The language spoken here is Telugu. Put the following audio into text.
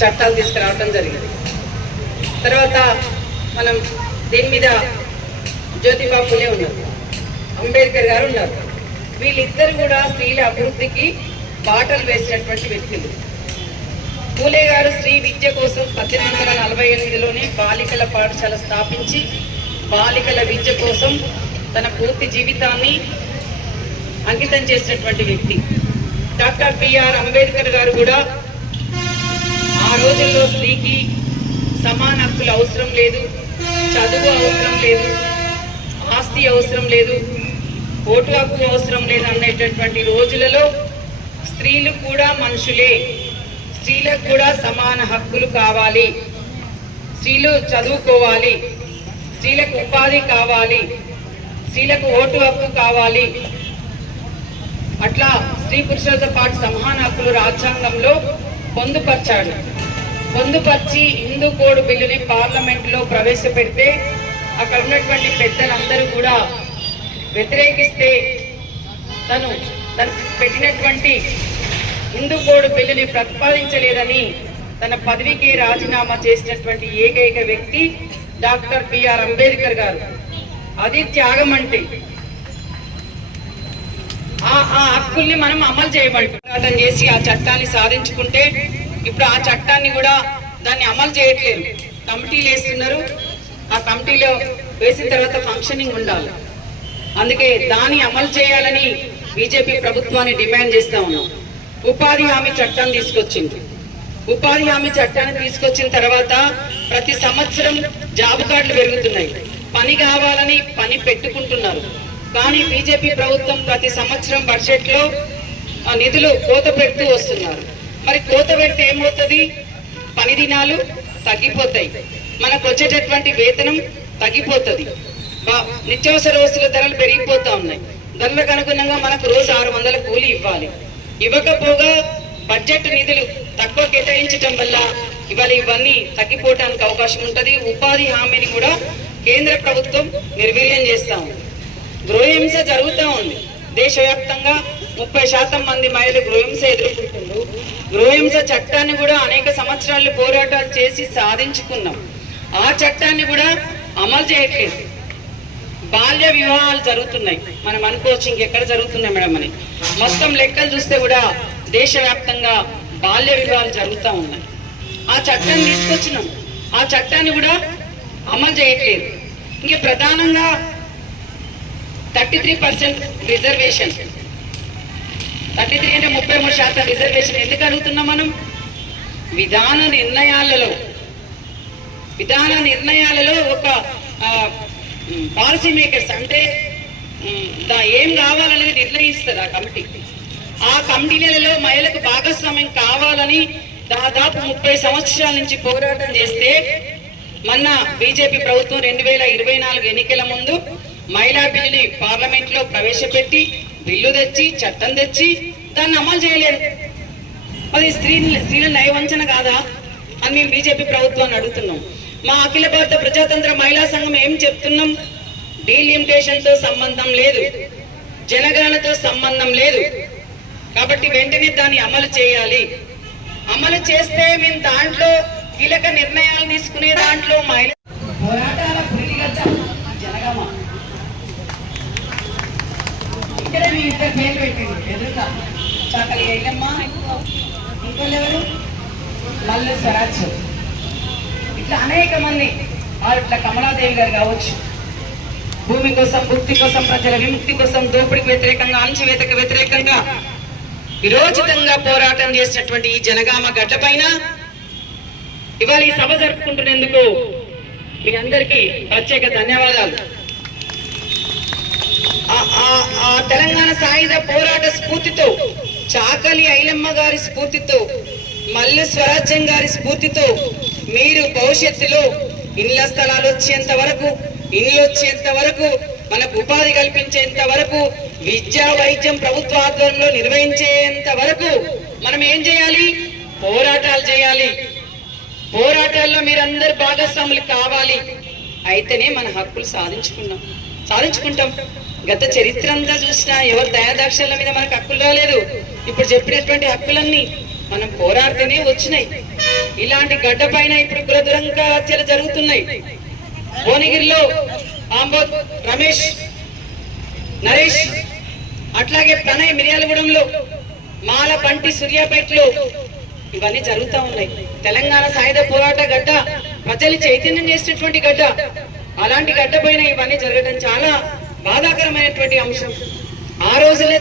చట్టాలు తీసుకురావడం జరిగింది. తర్వాత మనం దీని మీద జ్యోతిబా ఫులే ఉన్నారు, అంబేద్కర్ గారు ఉన్నారు. వీళ్ళిద్దరు కూడా స్త్రీల అభివృద్ధికి బాటలు వేసినటువంటి వ్యక్తులు. పూలే గారు స్త్రీ విద్య కోసం 1848లోనే బాలికల పాఠశాల స్థాపించి బాలికల విద్య కోసం తన పూర్తి జీవితాన్ని అంకితం చేసినటువంటి వ్యక్తి. డాక్టర్ బిఆర్ అంబేద్కర్ గారు కూడా ఆ రోజుల్లో స్త్రీకి సమాన హక్కులు అవసరం లేదు, చదువు అవసరం లేదు, ఆస్తి అవసరం లేదు, ఓటు హక్కు అవసరం లేదు అనేటటువంటి రోజులలో స్త్రీలు కూడా మనుషులే, స్త్రీలకు కూడా సమాన హక్కులు కావాలి, స్త్రీలు చదువుకోవాలి, స్త్రీలకు ఉపాధి కావాలి, స్త్రీలకు ఓటు హక్కు కావాలి, అట్లా స్త్రీ పురుషులతో పాటు సమాన హక్కులు రాజ్యాంగంలో పొందుపరిచాడు. పొందుపరిచి హిందూ కోడ్ బిల్లుని పార్లమెంట్లో ప్రవేశపెడితే అక్కడ ఉన్నటువంటి పెద్దలందరూ కూడా వ్యతిరేకిస్తే తను పెట్టినటువంటి హిందూ కోడ్ బిల్లుని ప్రతిపాదించలేదని తన పదవికి రాజీనామా చేసినటువంటి ఏకైక వ్యక్తి డాక్టర్ బిఆర్ అంబేద్కర్ గారు. అది త్యాగం అంటే. ఆ హక్కుల్ని మనం అమలు చేయబడి చేసి ఆ చట్టాన్ని సాధించుకుంటే ఇప్పుడు ఆ చట్టాన్ని కూడా దాన్ని అమలు చేయట్లేదు. కమిటీలు వేస్తున్నారు, ఆ కమిటీలో వేసిన తర్వాత ఫంక్షనింగ్ ఉండాలి. అందుకే దాన్ని అమలు చేయాలని బీజేపీ ప్రభుత్వాన్ని డిమాండ్ చేస్తా ఉన్నాం. ఉపాధి హామీ చట్టాన్ని తీసుకొచ్చింది. ఉపాధి హామీ చట్టాన్ని తీసుకొచ్చిన తర్వాత ప్రతి సంవత్సరం జాబ్ కార్డులు పెరుగుతున్నాయి. పని కావాలని పని పెట్టుకుంటున్నారు. కానీ బీజేపీ ప్రభుత్వం ప్రతి సంవత్సరం బడ్జెట్ లో నిధులు కోత పెడుతూ వస్తున్నారు. మరి కోత పెడితే ఏమవుతుంది? పని దినాలు తగ్గిపోతాయి, మనకు వచ్చేటటువంటి వేతనం తగ్గిపోతుంది, నిత్యావసర వస్తువుల ధరలు పెరిగిపోతా ఉన్నాయి. ధరలకు అనుగుణంగా మనకు రోజు 600 కూలీ ఇవ్వాలి. ఇవ్వకపోగా బడ్జెట్ నిధులు తక్కువ కేటాయించడం వల్ల ఇవాళ ఇవన్నీ తగ్గిపోవడానికి అవకాశం ఉంటుంది. ఉపాధి హామీని కూడా కేంద్ర ప్రభుత్వం నిర్వీర్యం చేస్తా ఉంది. గృహహింస జరుగుతూ ఉంది. దేశవ్యాప్తంగా 30% మంది మహిళలు గృహహింస ఎదుర్కొంటున్నారు. గృహహింస చట్టాన్ని కూడా అనేక సంవత్సరాలు పోరాటాలు చేసి సాధించుకున్నాం. ఆ చట్టాన్ని కూడా అమలు చేయట్లేదు. బాల్య వివాహాలు జరుగుతున్నాయి. మనం అనుకోవచ్చు ఇంకెక్కడ జరుగుతున్నాయి మేడం అని. మొత్తం లెక్కలు చూస్తే కూడా దేశవ్యాప్తంగా బాల్య వివాహాలు జరుగుతూ ఉన్నాయి. ఆ చట్టాన్ని తీసుకొచ్చినాం, ఆ చట్టాన్ని కూడా అమలు చేయట్లేదు. ఇంకే ప్రధానంగా 33% రిజర్వేషన్, 33 అంటే 33% రిజర్వేషన్ ఎందుకు అడుగుతున్నాం మనం? విధాన నిర్ణయాలలో ఒక పాలసీ మేకర్స్ అంటే ఏం కావాలనేది నిర్ణయిస్తారు ఆ కమిటీ. ఆ కమిటీలలో మహిళలకు భాగస్వామ్యం కావాలని దాదాపు 30 సంవత్సరాల నుంచి పోరాటం చేస్తే మొన్న బీజేపీ ప్రభుత్వం 2024 ఎన్నికల ముందు మహిళా బిల్లుని పార్లమెంట్ లో ప్రవేశపెట్టి బిల్లు తెచ్చి చట్టం తెచ్చి దాన్ని అమలు చేయలేదు. అది స్త్రీల నయవంచన కాదా అని మేము బీజేపీ ప్రభుత్వాన్ని అడుగుతున్నాం. మా అఖిల భారత ప్రజాతంత్ర మహిళా సంఘం ఏం చెప్తున్నాం? డీలిమిటేషన్ తో సంబంధం లేదు, జనగణనతో సంబంధం లేదు, కాబట్టి వెంటనే దాన్ని అమలు చేయాలి. అమలు చేస్తే మేము దాంట్లో కీలక నిర్ణయాలు తీసుకునే దాంట్లో మహిళ పోరాటాల పురిగత జనగామ ఇక్కడే మీ ఇద్దరు పేర్లు పెట్టింది ఎదురుగా చాకలి ఐలమ్మ, ఇంకోళ్ళెవరు మల్లు స్వరాజ్, ఇట్లా అనేక మంది. ఇట్లా కమలాదేవి గారు కావచ్చు. భూమి కోసం, భుక్తి కోసం, ప్రజల విముక్తి కోసం, దోపిడికి వ్యతిరేకంగా, అణచివేతకు వ్యతిరేకంగా విరోచితంగా పోరాటం చేసినటువంటి ఈ జనగామ గడ్డపైన ఇవాళ ఈ సభ జరుపుకుంటున్నందుకు మీ అందరికీ ప్రత్యేక ధన్యవాదాలు. ఆ తెలంగాణ సాయుధ పోరాట స్ఫూర్తితో, చాకలి ఐలమ్మ గారి స్ఫూర్తితో, మల్లు స్వరాజ్యం గారి స్ఫూర్తితో మీరు భవిష్యత్తులో ఇళ్ల స్థలాలు వచ్చేంత వరకు, ఇల్లు వచ్చేంత వరకు, మనకు ఉపాధి కల్పించేంత వరకు, విద్యా వైద్యం ప్రభుత్వ ఆధ్వర్యంలో నిర్వహించేంత వరకు మనం ఏం చేయాలి? పోరాటాలు చేయాలి. పోరాటాల్లో మీరందరూ భాగస్వాములు కావాలి. అయితేనే మన హక్కులు సాధించుకుంటాం. గత చరిత్ర అంతా చూసినా ఎవరు దయాదాక్షల మీద మనకు హక్కులు రాలేదు. ఇప్పుడు చెప్పినటువంటి హక్కులన్నీ మనం పోరాడితేనే వచ్చినాయి. ఇలాంటి గడ్డ పైన ఇప్పుడు కులదురంగ హత్యలు జరుగుతున్నాయి. భువనగిరిలో ఆంబోత్ రమేష్, నరేష్, అట్లాగే ప్రణయ్ మిర్యాలగూడెంలో, మాల పంటి సూర్యాపేటలో ఇవన్నీ జరుగుతూ ఉన్నాయి. తెలంగాణ సాయుధ పోరాట గడ్డ, ప్రజలు చైతన్యం చేసినటువంటి గడ్డ. అలాంటి గడ్డ పైన ఇవన్నీ జరగడం చాలా బాధాకరమైనటువంటి అంశం. ఆ రోజులే